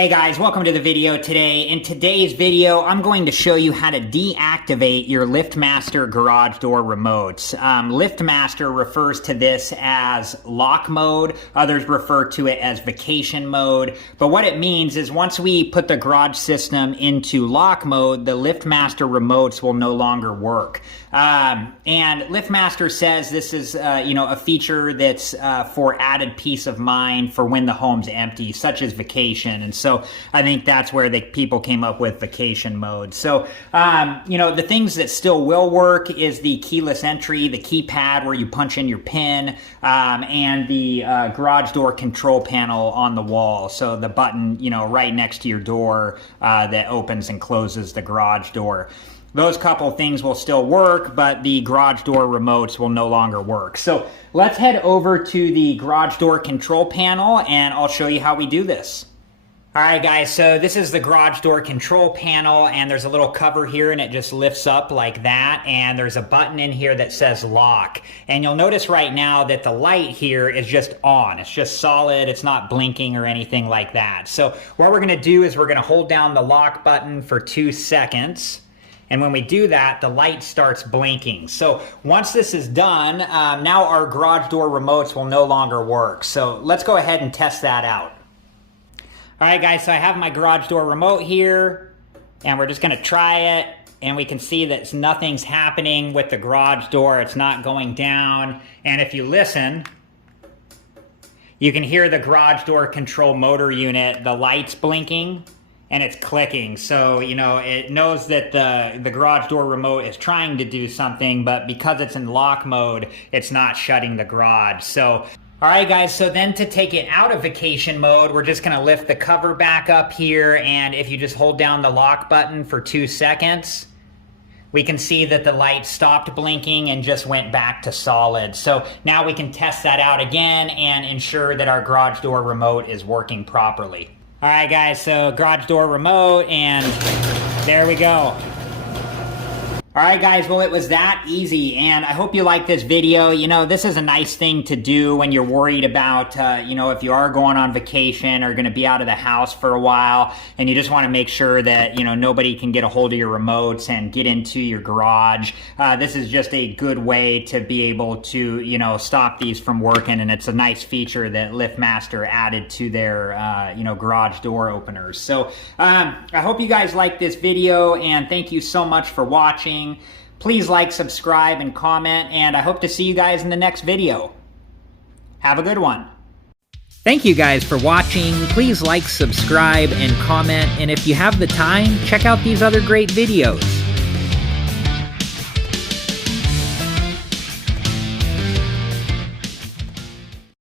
Hey guys, welcome to the video today. In today's video, I'm going to show you how to deactivate your LiftMaster garage door remotes. LiftMaster refers to this as lock mode. Others refer to it as vacation mode. But what it means is once we put the garage system into lock mode, the LiftMaster remotes will no longer work. And LiftMaster says this is, a feature that's for added peace of mind for when the home's empty, such as vacation. And so I think that's where the people came up with vacation mode. So, the things that still will work is the keyless entry, the keypad where you punch in your PIN, and the garage door control panel on the wall. So the button, right next to your door that opens and closes the garage door. Those couple things will still work, but the garage door remotes will no longer work. So let's head over to the garage door control panel and I'll show you how we do this. All right, guys, so this is the garage door control panel, and there's a little cover here, and it just lifts up like that, and there's a button in here that says lock. And you'll notice right now that the light here is just on. It's just solid. It's not blinking or anything like that. So what we're going to do is we're going to hold down the lock button for 2 seconds. And when we do that, the light starts blinking. So once this is done, now our garage door remotes will no longer work. So let's go ahead and test that out. All right, guys, so I have my garage door remote here, and we're just gonna try it, and we can see that nothing's happening with the garage door. It's not going down. And if you listen, you can hear the garage door control motor unit, the lights blinking, and it's clicking. So, it knows that the garage door remote is trying to do something, but because it's in lock mode, it's not shutting the garage. So, all right, guys, so then to take it out of vacation mode, we're just gonna lift the cover back up here, and if you just hold down the lock button for 2 seconds, we can see that the light stopped blinking and just went back to solid. So now we can test that out again and ensure that our garage door remote is working properly. All right, guys, so garage door remote, and there we go. All right, guys, well, it was that easy, and I hope you like this video. This is a nice thing to do when you're worried about, if you are going on vacation or going to be out of the house for a while, and you just want to make sure that, nobody can get a hold of your remotes and get into your garage. This is just a good way to be able to, stop these from working, and it's a nice feature that LiftMaster added to their, garage door openers. So I hope you guys like this video, and thank you so much for watching. Please like, subscribe, and comment, and I hope to see you guys in the next video. Have a good one. Thank you guys for watching. Please like, subscribe, and comment, and if you have the time, check out these other great videos.